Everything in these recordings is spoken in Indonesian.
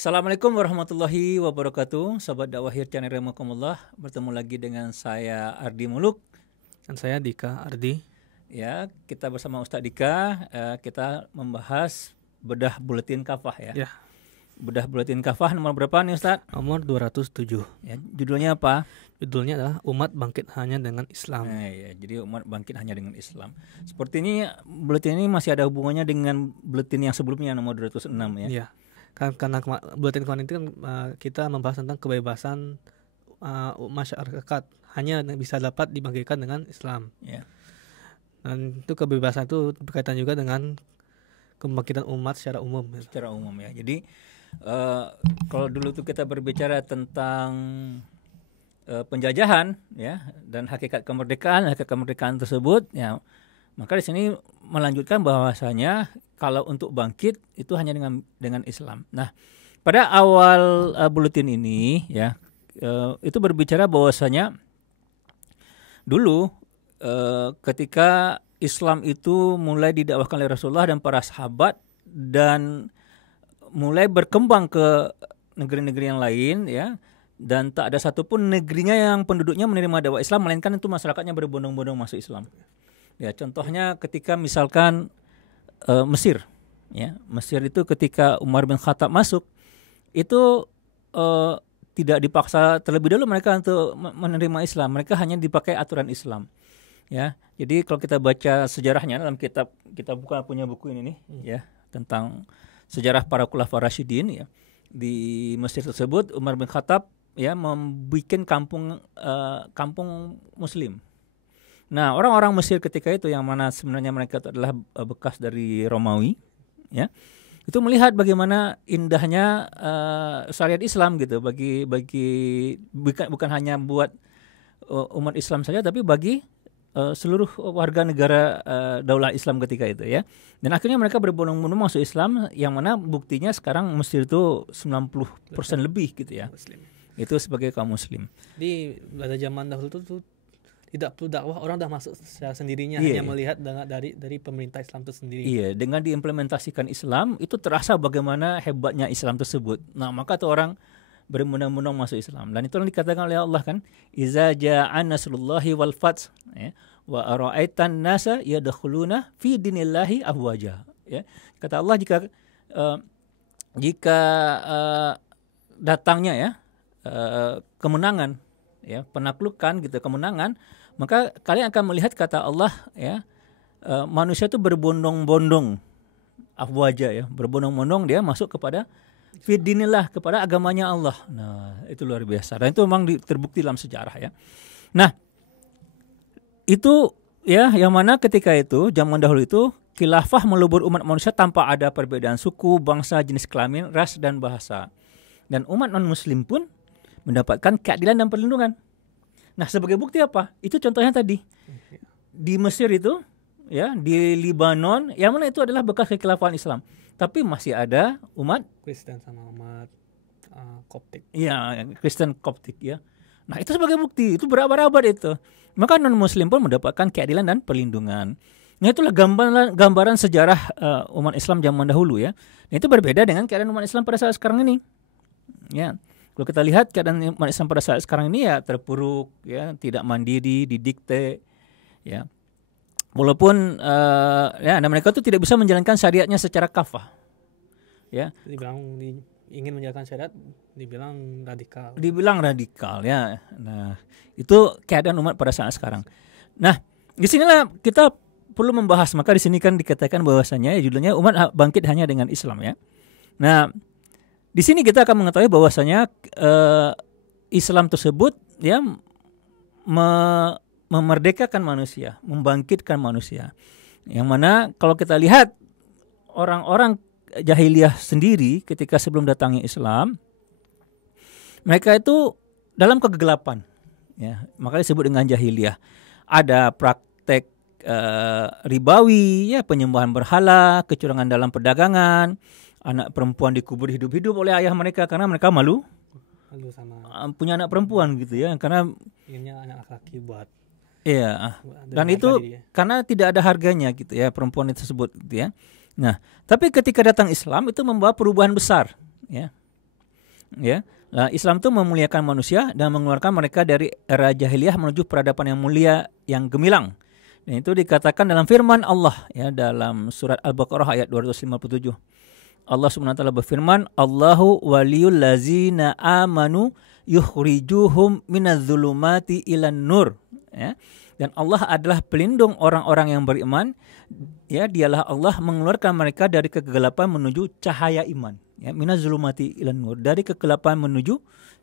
Assalamualaikum warahmatullahi wabarakatuh. Sahabat dakwah Hircan rahimakumullah. Bertemu lagi dengan saya Ardi Muluk Dan saya Dika Ardi. ya. Kita bersama Ustadz Dika kita membahas bedah buletin kafah ya. Ya, Bedah buletin kafah nomor berapa nih Ustadz? nomor 207. Ya, judulnya apa? Judulnya adalah Umat Bangkit Hanya Dengan Islam. Ya, jadi umat bangkit hanya dengan Islam. Seperti ini buletin ini masih ada hubungannya dengan buletin yang sebelumnya nomor 206 ya. Ya, karena buletin kemarin itu kan kita membahas tentang kebebasan masyarakat hanya bisa dapat dibangkitkan dengan Islam. Ya. Dan itu kebebasan itu berkaitan juga dengan kebangkitan umat secara umum. Secara umum ya. Jadi kalau dulu tuh kita berbicara tentang penjajahan ya dan hakikat kemerdekaan tersebut ya, maka di sini melanjutkan bahwasanya kalau untuk bangkit itu hanya dengan Islam. Nah, pada awal buletin ini ya itu berbicara bahwasanya dulu ketika Islam itu mulai didakwahkan oleh Rasulullah dan para sahabat dan mulai berkembang ke negeri-negeri yang lain ya, dan tak ada satupun negerinya yang penduduknya menerima dakwah Islam melainkan itu masyarakatnya berbondong-bondong masuk Islam. Ya, contohnya ketika misalkan Mesir ya. Mesir itu ketika Umar bin Khattab masuk itu tidak dipaksa terlebih dahulu mereka untuk menerima Islam, mereka hanya dipakai aturan Islam. Ya, jadi kalau kita baca sejarahnya dalam kita punya buku ini nih ya tentang sejarah para khulafa rasyidin ya. Di Mesir tersebut Umar bin Khattab ya membuat kampung Muslim. Nah, orang-orang Mesir ketika itu yang mana sebenarnya mereka itu adalah bekas dari Romawi ya. Itu melihat bagaimana indahnya syariat Islam gitu bagi bukan hanya buat umat Islam saja tapi bagi seluruh warga negara daulah Islam ketika itu ya. Dan akhirnya mereka berbondong-bondong masuk Islam, yang mana buktinya sekarang Mesir itu 90% lebih gitu ya. Muslim. Itu sebagai kaum muslim. Di pada zaman dahulu itu tidak perlu dakwah, orang dah masuk secara sendirinya, Iya, hanya melihat dari pemerintah Islam itu sendiri. Iya, dengan diimplementasikan Islam itu terasa bagaimana hebatnya Islam tersebut. Nah, maka tuh orang berbondong-bondong masuk Islam. Dan itu yang dikatakan oleh Allah kan, iza ja'a nasrullahi wal fath ya, wa ara'aitan nasa yadkhuluna fi dinillahi afwaja ya. Kata Allah jika datangnya ya kemenangan ya, penaklukan gitu, kemenangan, maka kalian akan melihat kata Allah ya, manusia itu berbondong-bondong afwaja ya, berbondong-bondong dia masuk kepada fidinillah, kepada agamanya Allah. Nah, itu luar biasa. Dan itu memang terbukti dalam sejarah ya. Nah, itu ya yang mana ketika itu zaman dahulu itu khilafah melebur umat manusia tanpa ada perbedaan suku, bangsa, jenis kelamin, ras dan bahasa. Dan umat non-muslim pun mendapatkan keadilan dan perlindungan. Nah, sebagai bukti apa? Itu contohnya tadi. Di Mesir itu ya, di Libanon, yang mana itu adalah bekas kekhilafahan Islam. Tapi masih ada umat Kristen sama umat Koptik. ya, Kristen Koptik ya. Nah, itu sebagai bukti, itu berabad-abad itu. Maka non-muslim pun mendapatkan keadilan dan perlindungan. Nah, itulah gambaran sejarah umat Islam zaman dahulu ya. Nah, itu berbeda dengan keadaan umat Islam pada saat sekarang ini. Ya. Kalau kita lihat keadaan umat Islam pada saat sekarang ini ya terpuruk ya, tidak mandiri, didikte ya. Walaupun ya, mereka itu tidak bisa menjalankan syariatnya secara kafah. Ya. Dibilang ingin menjalankan syariat, dibilang radikal. Dibilang radikal ya. Nah, itu keadaan umat pada saat sekarang. Nah, disinilah kita perlu membahas. Maka di sini kan dikatakan bahwasanya judulnya umat bangkit hanya dengan Islam ya. Nah, di sini kita akan mengetahui bahwasanya Islam tersebut ya memerdekakan manusia, membangkitkan manusia. Yang mana kalau kita lihat orang-orang jahiliyah sendiri ketika sebelum datangnya Islam, mereka itu dalam kegelapan. Ya, makanya disebut dengan jahiliyah. Ada praktek ribawi, ya, penyembahan berhala, kecurangan dalam perdagangan, anak perempuan dikubur hidup-hidup oleh ayah mereka karena mereka malu sama punya anak perempuan gitu ya, karena inginnya anak laki buat iya, dan itu karena tidak ada harganya gitu ya perempuan itu tersebut gitu ya. Nah, tapi ketika datang Islam itu membawa perubahan besar ya. Ya. Nah, Islam itu memuliakan manusia dan mengeluarkan mereka dari era jahiliyah menuju peradaban yang mulia, yang gemilang. Dan itu dikatakan dalam firman Allah ya, dalam surat Al-Baqarah ayat 257. Allah Subhanahu wa taala berfirman, Allahu waliyul ladzina amanu yukhrijuhum minadz-dzulumati ilan nur. Ya. Dan Allah adalah pelindung orang-orang yang beriman. Ya, dialah Allah mengeluarkan mereka dari kegelapan menuju cahaya iman. Ya, minadz-dzulumati ilan nur, dari kegelapan menuju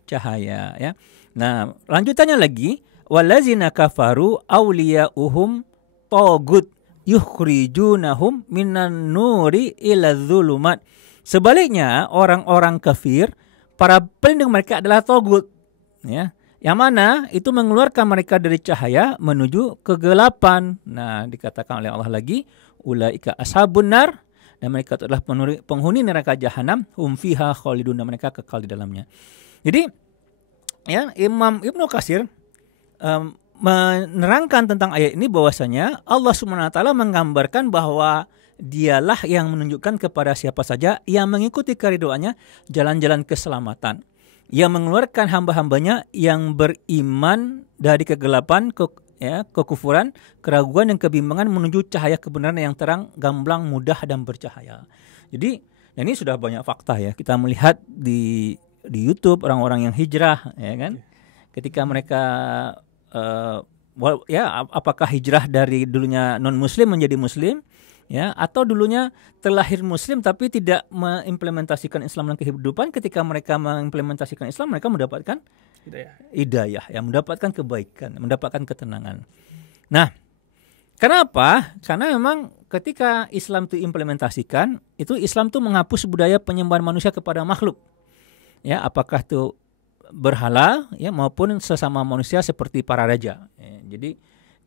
cahaya, ya. Nah, lanjutannya lagi, wallazina kafaru awliya'uhum tagut yukhrijunahum minan nuri ila dzulumat. Sebaliknya, orang-orang kafir, para pelindung mereka adalah tagut, ya. Yang mana itu mengeluarkan mereka dari cahaya menuju kegelapan. Nah, dikatakan oleh Allah lagi, ulaika ashabun nar, dan mereka itu adalah penghuni neraka jahanam, hum fiha khalidun, mereka kekal di dalamnya. Jadi, ya, Imam Ibnu Katsir menerangkan tentang ayat ini bahwasanya Allah Subhanahu wa taala menggambarkan bahwa dialah yang menunjukkan kepada siapa saja yang mengikuti keridhoannya jalan-jalan keselamatan. Yang mengeluarkan hamba-hambanya yang beriman dari kegelapan, kekufuran, keraguan dan kebimbangan menuju cahaya kebenaran yang terang, gamblang, mudah dan bercahaya. Jadi ini sudah banyak fakta ya. Kita melihat di YouTube orang-orang yang hijrah, ya kan? Ketika mereka apakah hijrah dari dulunya non-muslim menjadi muslim, ya, atau dulunya terlahir muslim tapi tidak mengimplementasikan Islam dalam kehidupan. Ketika mereka mengimplementasikan Islam, mereka mendapatkan hidayah, ya, mendapatkan kebaikan, mendapatkan ketenangan. Nah, kenapa? Karena memang ketika Islam itu implementasikan, itu Islam itu menghapus budaya penyembahan manusia kepada makhluk. Ya, apakah itu berhala, ya, maupun sesama manusia seperti para raja. Ya, jadi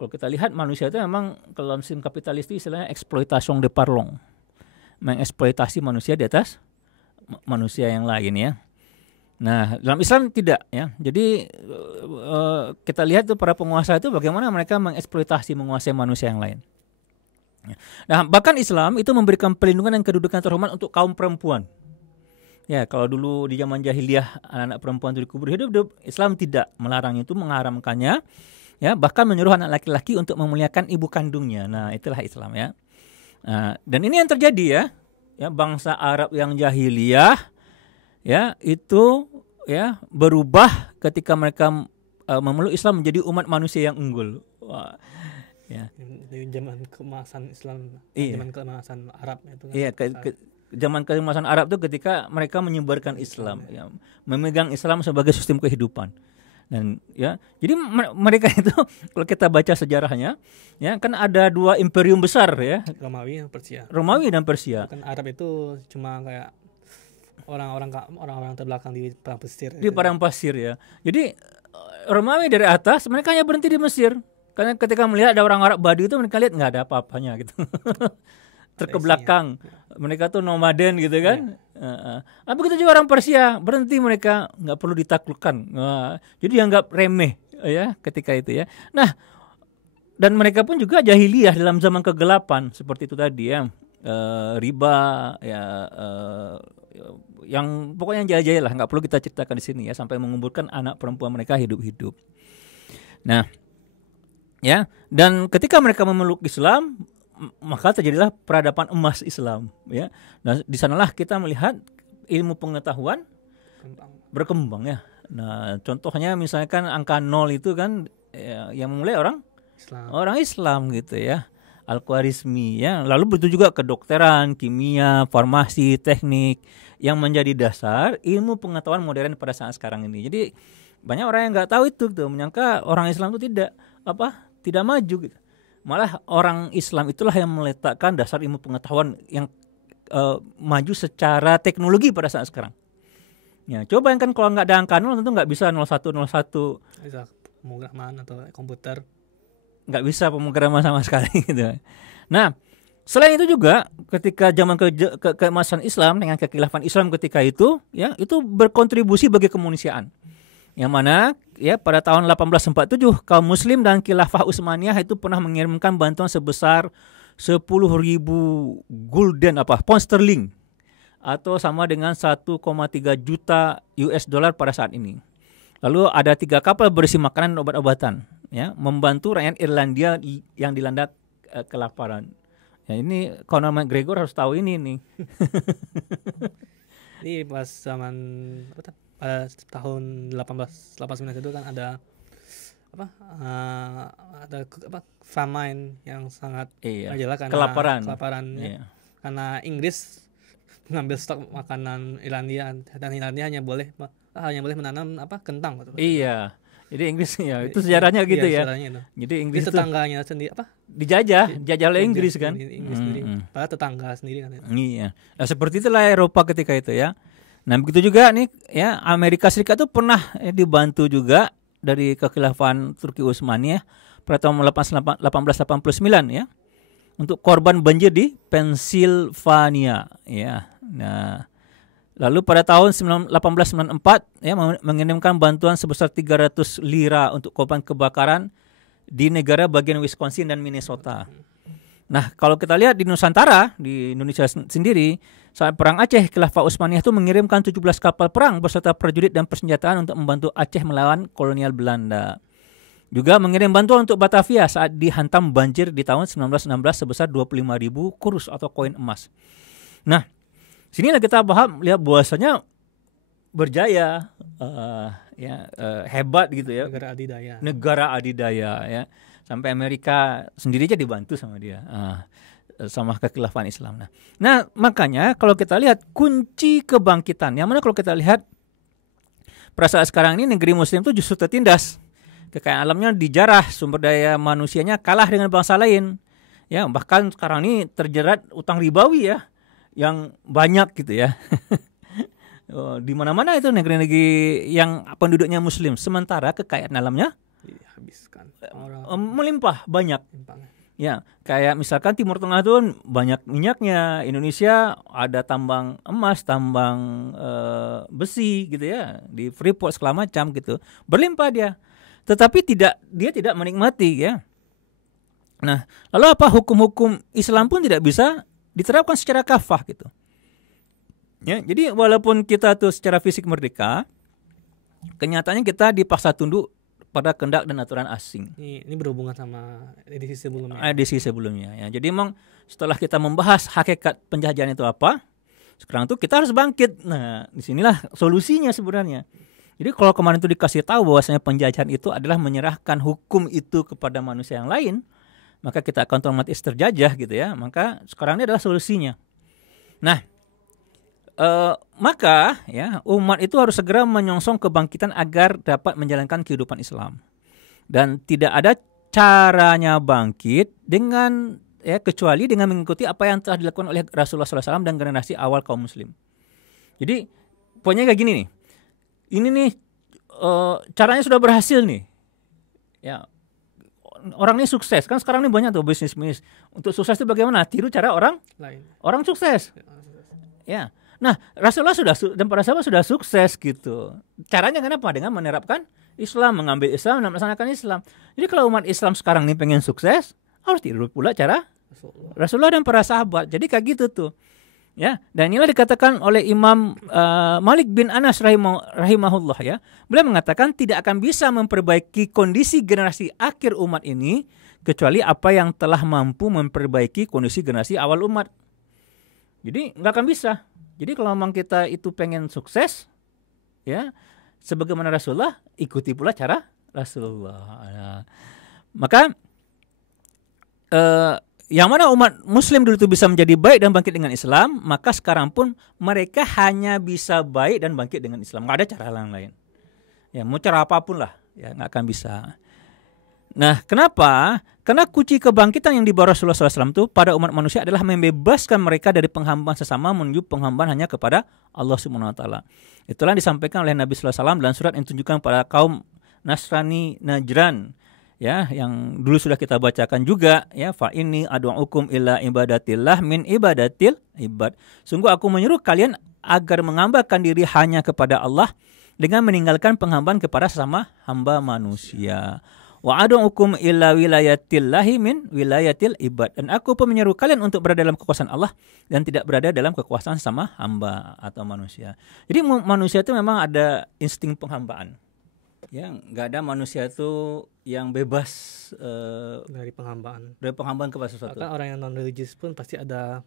kalau kita lihat manusia itu memang kalau sistem kapitalis itu istilahnya eksploitation de parlong, mengeksploitasi manusia di atas manusia yang lain, ya. Nah, dalam Islam tidak, ya. Jadi kita lihat tuh para penguasa itu bagaimana mereka mengeksploitasi, menguasai manusia yang lain. Nah, bahkan Islam itu memberikan perlindungan dan kedudukan terhormat untuk kaum perempuan. Ya, kalau dulu di zaman jahiliyah anak-anak perempuan itu dikubur hidup, Islam tidak melarang itu, mengharamkannya. Ya, bahkan menyuruh anak laki-laki untuk memuliakan ibu kandungnya. Nah, itulah Islam, ya. Nah, dan ini yang terjadi, ya. Ya, bangsa Arab yang jahiliyah, ya, itu, ya, berubah ketika mereka memeluk Islam menjadi umat manusia yang unggul. Wah, ya. Di zaman keemasan Islam, iya. Zaman keemasan Arab itu kan. Iya, zaman keemasan Arab itu ketika mereka menyebarkan Islam, ya, memegang Islam sebagai sistem kehidupan. Dan, ya, jadi mereka itu kalau kita baca sejarahnya, ya, kan ada dua imperium besar, ya, Romawi dan Persia. Romawi dan Persia. Kan Arab itu cuma kayak orang-orang terbelakang di perang pasir. Di perang pasir, ya. Jadi Romawi dari atas, mereka hanya berhenti di Mesir. Karena ketika melihat ada orang Arab Badu itu, mereka lihat nggak ada apa-apanya gitu. Terkebelakang. Mereka tuh nomaden gitu kan. Tapi begitu juga orang Persia, berhenti mereka, nggak perlu ditaklukkan. Jadi dianggap remeh, ya, ketika itu, ya. Nah, dan mereka pun juga jahiliyah dalam zaman kegelapan seperti itu tadi, ya. Riba, ya, yang pokoknya yang jaya-jaya lah, nggak perlu kita ceritakan di sini, ya, sampai menguburkan anak perempuan mereka hidup-hidup. Nah, ya, dan ketika mereka memeluk Islam, maka terjadilah peradaban emas Islam, ya. Nah, di sanalah kita melihat ilmu pengetahuan berkembang, ya. Nah, contohnya misalkan angka 0 itu kan, ya, yang memulai orang Islam gitu, ya. Al-Khwarizmi, ya. Lalu begitu juga kedokteran, kimia, farmasi, teknik yang menjadi dasar ilmu pengetahuan modern pada saat sekarang ini. Jadi banyak orang yang nggak tahu itu tuh, menyangka orang Islam itu tidak maju gitu. Malah orang Islam itulah yang meletakkan dasar ilmu pengetahuan yang maju secara teknologi pada saat sekarang. Ya, coba bayangkan kalau nggak ada angka 0 tentu nggak bisa 0101. Bisa pemrograman atau komputer. Nggak bisa pemrograman sama sekali gitu. Nah, selain itu juga ketika zaman keemasan Islam dengan kekhilafan Islam ketika itu, ya, itu berkontribusi bagi kemanusiaan. Yang mana, ya, pada tahun 1847 kaum muslim dan khilafah Utsmaniyah itu pernah mengirimkan bantuan sebesar 10.000 gulden pound sterling atau sama dengan 1,3 juta US dollar pada saat ini. Lalu ada 3 kapal berisi makanan dan obat-obatan, ya, membantu rakyat Irlandia yang dilanda kelaparan. Ya, ini Conor McGregor harus tahu ini nih. Ini pas zaman pada tahun 1889 itu kan ada famine yang sangat menjela karena kelaparan ya. Karena Inggris mengambil stok makanan Irlandia dan Irlandia hanya boleh menanam kentang gitu. Iya. Jadi Inggris ya itu sejarahnya gitu ya. Jadi Inggris itu tetangganya sendiri dijajah oleh Inggris kan. Inggris sendiri. Padahal tetangga sendiri kan. Iya. Nah, seperti itulah Eropa ketika itu ya. Nah, begitu juga nih ya, Amerika Serikat itu pernah dibantu juga dari kekhilafan Turki Utsmaniyah pada tahun 1889 ya, untuk korban banjir di Pennsylvania ya. Nah, lalu pada tahun 1894 ya mengirimkan bantuan sebesar 300 lira untuk korban kebakaran di negara bagian Wisconsin dan Minnesota. Nah, kalau kita lihat di Nusantara, di Indonesia sendiri, saat Perang Aceh, Khilafah Utsmaniyah itu mengirimkan 17 kapal perang beserta prajurit dan persenjataan untuk membantu Aceh melawan kolonial Belanda. Juga mengirim bantuan untuk Batavia saat dihantam banjir di tahun 1916 sebesar 25.000 kurus atau koin emas. Nah, sinilah kita lihat bahwasanya berjaya, hebat gitu ya. Negara adidaya ya. Sampai Amerika sendiri aja dibantu sama dia, sama kekhilafan Islam. Nah, makanya kalau kita lihat kunci kebangkitan, yang mana kalau kita lihat pada saat sekarang ini negeri Muslim itu justru tertindas. Kekayaan alamnya dijarah, sumber daya manusianya kalah dengan bangsa lain. Ya, bahkan sekarang ini terjerat utang ribawi ya, yang banyak gitu ya. Di mana-mana itu negeri-negeri yang penduduknya Muslim, sementara kekayaan alamnya dihabiskan melimpah banyak. Ya, kayak misalkan Timur Tengah itu banyak minyaknya, Indonesia ada tambang emas, tambang besi gitu ya, di Freeport segala macam gitu, berlimpah dia. Tetapi dia tidak menikmati ya. Nah, lalu apa, hukum-hukum Islam pun tidak bisa diterapkan secara kafah gitu. Ya, jadi walaupun kita tuh secara fisik merdeka, kenyataannya kita dipaksa tunduk pada kehendak dan aturan asing. Ini berhubungan sama edisi sebelumnya. Ya. Jadi memang setelah kita membahas hakikat penjajahan itu apa, sekarang tuh kita harus bangkit. Nah, disinilah solusinya sebenarnya. Jadi kalau kemarin itu dikasih tahu bahwasanya penjajahan itu adalah menyerahkan hukum itu kepada manusia yang lain, maka kita akan otomatis terjajah gitu ya. Maka sekarang ini adalah solusinya. Nah, maka ya umat itu harus segera menyongsong kebangkitan agar dapat menjalankan kehidupan Islam. Dan tidak ada caranya bangkit dengan kecuali dengan mengikuti apa yang telah dilakukan oleh Rasulullah SAW dan generasi awal kaum Muslim. Jadi poinnya kayak gini nih. Ini nih caranya sudah berhasil nih. Ya, orang ini sukses kan, sekarang ini banyak tuh bisnis. Untuk sukses itu bagaimana? Tiru cara orang lain. Orang sukses. Ya. Nah, Rasulullah dan para sahabat sudah sukses gitu. Caranya kenapa? Dengan menerapkan Islam, mengambil Islam dan melaksanakan Islam. Jadi kalau umat Islam sekarang ini pengen sukses, harus tiru pula cara Rasulullah dan para sahabat. Jadi kayak gitu tuh. Ya, dan inilah dikatakan oleh Imam Malik bin Anas rahimahullah ya. Beliau mengatakan tidak akan bisa memperbaiki kondisi generasi akhir umat ini kecuali apa yang telah mampu memperbaiki kondisi generasi awal umat. Jadi nggak akan bisa. Jadi kalau memang kita itu pengen sukses, ya, sebagaimana Rasulullah, ikuti pula cara Rasulullah. Nah, maka yang mana umat Muslim dulu itu bisa menjadi baik dan bangkit dengan Islam, maka sekarang pun mereka hanya bisa baik dan bangkit dengan Islam. Nggak ada cara lain. Ya, mau cara apapun lah, ya nggak akan bisa. Nah, kenapa? Karena kunci kebangkitan yang dibawa Rasulullah SAW itu pada umat manusia adalah membebaskan mereka dari penghambaan sesama menuju penghambaan hanya kepada Allah Subhanahu Wa Taala. Itulah yang disampaikan oleh Nabi SAW dalam surat yang ditunjukkan pada kaum Nasrani Najran, ya, yang dulu sudah kita bacakan juga, ya, fa inni ad'ukum ila ibadatillah min ibadatil ibad. Sungguh aku menyuruh kalian agar menghambakan diri hanya kepada Allah dengan meninggalkan penghambaan kepada sesama hamba manusia. Wa ad'ukum illa wilayatillahi min wilayatil ibad. Dan aku pun menyeru kalian untuk berada dalam kekuasaan Allah dan tidak berada dalam kekuasaan sama hamba atau manusia. Jadi manusia itu memang ada insting penghambaan. Ya, nggak ada manusia itu yang bebas dari penghambaan. Dari penghambaan kepada sesuatu. Maka orang yang non religius pun pasti ada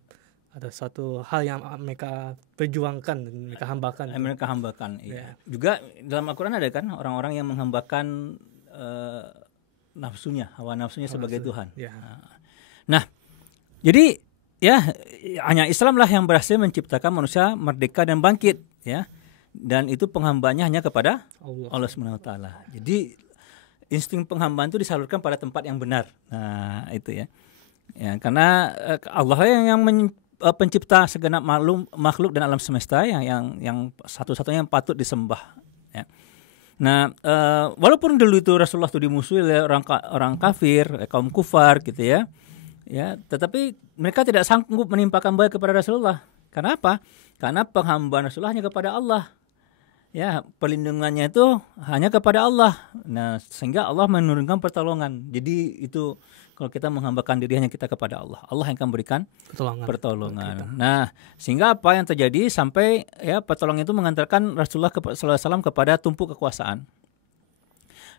suatu hal yang mereka perjuangkan dan mereka hambakan. Mereka hambakan. Iya. Juga dalam Al-Quran ada kan orang-orang yang menghambakan nafsunya, hawa nafsunya sebagai Tuhan. Ya. Nah, jadi ya hanya Islam lah yang berhasil menciptakan manusia merdeka dan bangkit, ya. Dan itu penghambanya hanya kepada Allah Subhanahu wa taala. Jadi insting penghambaan itu disalurkan pada tempat yang benar. Nah, itu ya. Ya, karena Allah yang pencipta segenap makhluk dan alam semesta yang satu-satunya yang patut disembah. Ya. Nah, walaupun dulu itu Rasulullah itu dimusuhi oleh orang kafir, kaum kufar gitu ya, tetapi mereka tidak sanggup menimpakan bahaya kepada Rasulullah. Karena apa? Karena penghambaan Rasulullah hanya kepada Allah. Ya, perlindungannya itu hanya kepada Allah. Nah, sehingga Allah menurunkan pertolongan. Jadi itu kalau kita menghambakan diri hanya kita kepada Allah, Allah yang akan berikan pertolongan. Nah, sehingga apa yang terjadi sampai ya pertolongan itu mengantarkan Rasulullah SAW kepada tumpuk kekuasaan.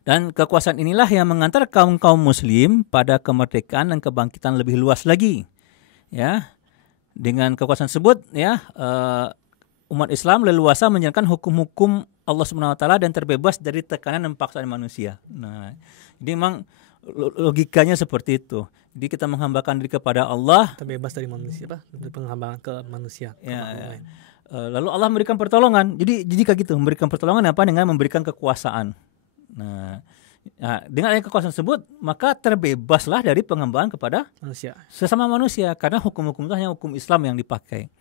Dan kekuasaan inilah yang mengantar kaum muslim pada kemerdekaan dan kebangkitan lebih luas lagi. Ya. Dengan kekuasaan tersebut ya umat Islam leluasa menjalankan hukum-hukum Allah Subhanahu wa taala dan terbebas dari tekanan dan paksaan manusia. Nah, jadi memang logikanya seperti itu. Jadi kita menghambakan diri kepada Allah, terbebas dari manusia, dari penghambaan ke manusia. Ya. Lalu Allah memberikan pertolongan. Jadi kayak gitu, memberikan pertolongan apa dengan memberikan kekuasaan. Nah, dengan adanya kekuasaan tersebut, maka terbebaslah dari penghambaan kepada manusia, sesama manusia, karena hukum-hukum itu hanya hukum Islam yang dipakai.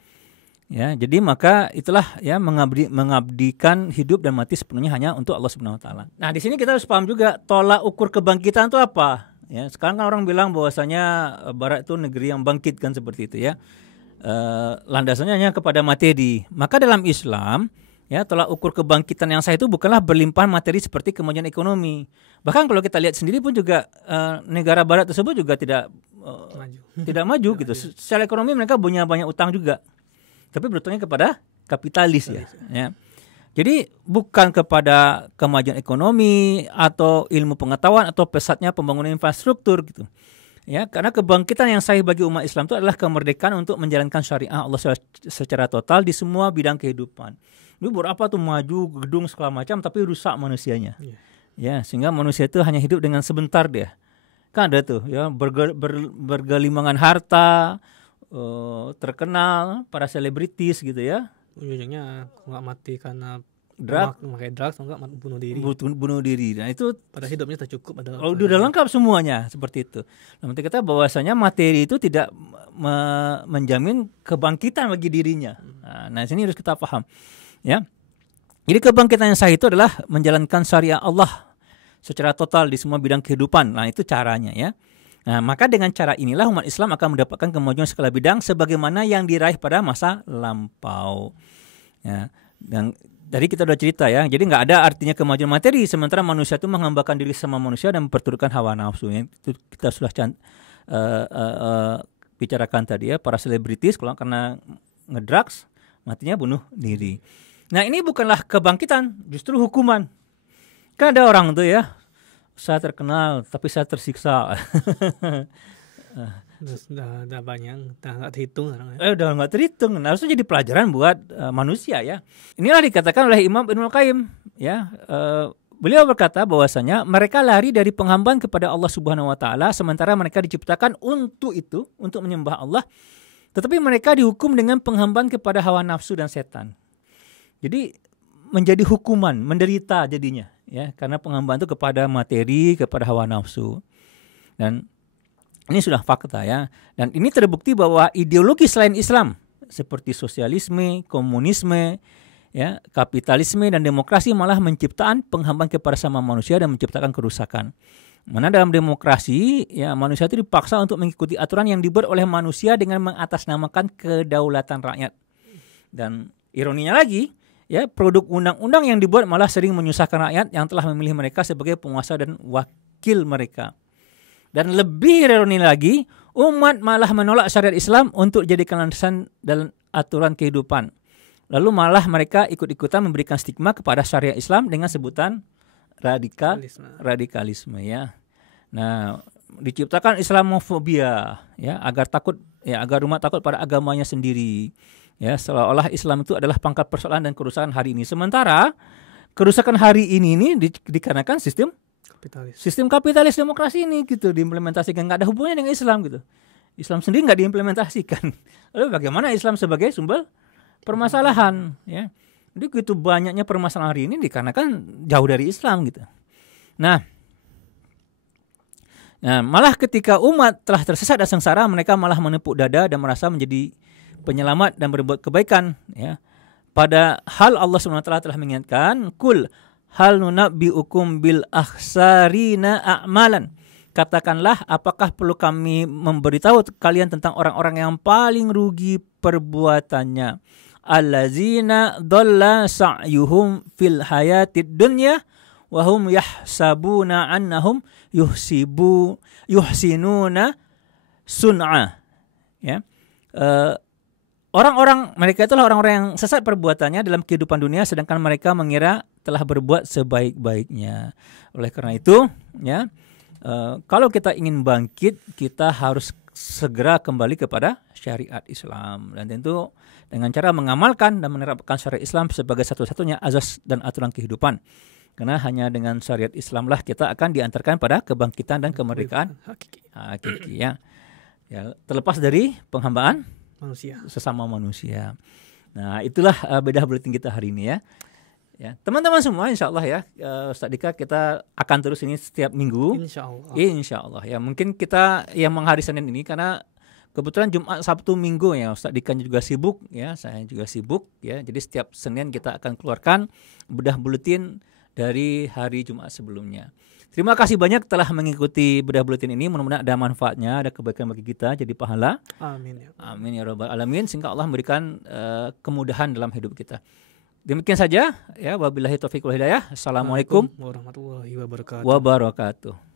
Ya, jadi maka itulah ya mengabdikan hidup dan mati sepenuhnya hanya untuk Allah Subhanahu wa taala. Nah, di sini kita harus paham juga tolak ukur kebangkitan itu apa. Ya, sekarang kan orang bilang bahwasanya barat itu negeri yang bangkit kan seperti itu ya. Landasannya hanya kepada materi. Maka dalam Islam ya tolak ukur kebangkitan yang sah itu bukanlah berlimpah materi seperti kemajuan ekonomi. Bahkan kalau kita lihat sendiri pun juga negara barat tersebut juga tidak maju gitu. Secara ekonomi mereka punya banyak utang juga. Tapi berutangnya kepada kapitalis ya. Jadi bukan kepada kemajuan ekonomi atau ilmu pengetahuan atau pesatnya pembangunan infrastruktur gitu. Ya, karena kebangkitan yang sahih bagi umat Islam itu adalah kemerdekaan untuk menjalankan syariah Allah secara total di semua bidang kehidupan. Ini berapa tuh maju gedung segala macam tapi rusak manusianya. Ya, sehingga manusia itu hanya hidup dengan sebentar dia. Kan ada tuh ya bergelimangan harta, terkenal, para selebritis gitu ya. Ujungnya nggak mati karena memakai drugs, enggak bunuh diri. Bunuh diri. Nah itu pada hidupnya tercukup. Udah lengkap semuanya seperti itu. Nah, kita bahwasanya materi itu tidak menjamin kebangkitan bagi dirinya. Nah, sini harus kita paham. Ya. Jadi kebangkitan yang sah itu adalah menjalankan syariat Allah secara total di semua bidang kehidupan. Nah, itu caranya ya. Nah, maka dengan cara inilah umat Islam akan mendapatkan kemajuan segala bidang sebagaimana yang diraih pada masa lampau. Ya, dan tadi kita sudah cerita ya, jadi nggak ada artinya kemajuan materi sementara manusia itu menghambakan diri sama manusia dan memperturutkan hawa nafsu. Itu kita sudah bicarakan tadi ya, para selebritis kalau karena ngedrugs matinya bunuh diri. Nah, ini bukanlah kebangkitan, justru hukuman. Kan ada orang tuh ya, saya terkenal tapi saya tersiksa. Udah banyak, udah nggak terhitung. Udah nggak terhitung. Nah, harusnya jadi pelajaran buat manusia ya. Inilah dikatakan oleh Imam Ibnul Qayyim ya. Beliau berkata bahwasanya mereka lari dari penghambaan kepada Allah Subhanahu wa taala sementara mereka diciptakan untuk itu, untuk menyembah Allah. Tetapi mereka dihukum dengan penghambaan kepada hawa nafsu dan setan. Jadi menjadi hukuman, menderita jadinya ya, karena penghambaan itu kepada materi, kepada hawa nafsu. Dan ini sudah fakta ya. Dan ini terbukti bahwa ideologi selain Islam seperti sosialisme, komunisme, ya, kapitalisme dan demokrasi malah menciptakan penghambaan kepada sama manusia dan menciptakan kerusakan. Mana dalam demokrasi ya manusia itu dipaksa untuk mengikuti aturan yang dibuat oleh manusia dengan mengatasnamakan kedaulatan rakyat. Dan ironinya lagi, ya, produk undang-undang yang dibuat malah sering menyusahkan rakyat yang telah memilih mereka sebagai penguasa dan wakil mereka. Dan lebih ironi lagi, umat malah menolak syariat Islam untuk jadikan landasan dalam aturan kehidupan. Lalu malah mereka ikut-ikutan memberikan stigma kepada syariat Islam dengan sebutan radikalisme ya. Nah, diciptakan Islamofobia ya, agar umat takut pada agamanya sendiri. Ya, seolah-olah Islam itu adalah pangkal persoalan dan kerusakan hari ini. Sementara kerusakan hari ini dikarenakan sistem kapitalis demokrasi ini gitu diimplementasikan, nggak ada hubungannya dengan Islam gitu. Islam sendiri nggak diimplementasikan. Lalu bagaimana Islam sebagai sumber permasalahan ya? Jadi gitu banyaknya permasalahan hari ini dikarenakan jauh dari Islam gitu. Nah, malah ketika umat telah tersesat dan sengsara, mereka malah menepuk dada dan merasa menjadi penyelamat dan berbuat kebaikan ya. Padahal Allah SWT telah mengingatkan, kul hal nunabbiukum bil akhsarina a'malan. Katakanlah, apakah perlu kami memberitahu kalian tentang orang-orang yang paling rugi perbuatannya? Allazina dhalla sa'yuhum fil hayatid dunya wa hum yahsabuna annahum yuhsinuna sun'a. Ya. Mereka itulah orang-orang yang sesat perbuatannya dalam kehidupan dunia, sedangkan mereka mengira telah berbuat sebaik-baiknya. Oleh karena itu, ya, kalau kita ingin bangkit, kita harus segera kembali kepada syariat Islam, dan tentu dengan cara mengamalkan dan menerapkan syariat Islam sebagai satu-satunya azas dan aturan kehidupan. Karena hanya dengan syariat Islamlah kita akan diantarkan pada kebangkitan dan kemerdekaan hakiki ya. Terlepas dari penghambaan sesama manusia. Nah, itulah bedah buletin kita hari ini ya. Ya, teman-teman semua, insya Allah ya, Ustaz Dika, kita akan terus ini setiap minggu. Insya Allah ya. Mungkin kita yang menghari Senin ini karena kebetulan Jumat, Sabtu, Minggu ya, Ustaz Dika juga sibuk ya, saya juga sibuk ya. Jadi setiap Senin kita akan keluarkan bedah buletin dari hari Jumat sebelumnya. Terima kasih banyak telah mengikuti bedah buletin ini. Mudah-mudahan ada manfaatnya, ada kebaikan bagi kita, jadi pahala. Amin ya. Amin ya rabbal alamin. Sehingga Allah memberikan kemudahan dalam hidup kita. Demikian saja ya, wabillahi taufiq wal hidayah. Assalamualaikum warahmatullahi wabarakatuh.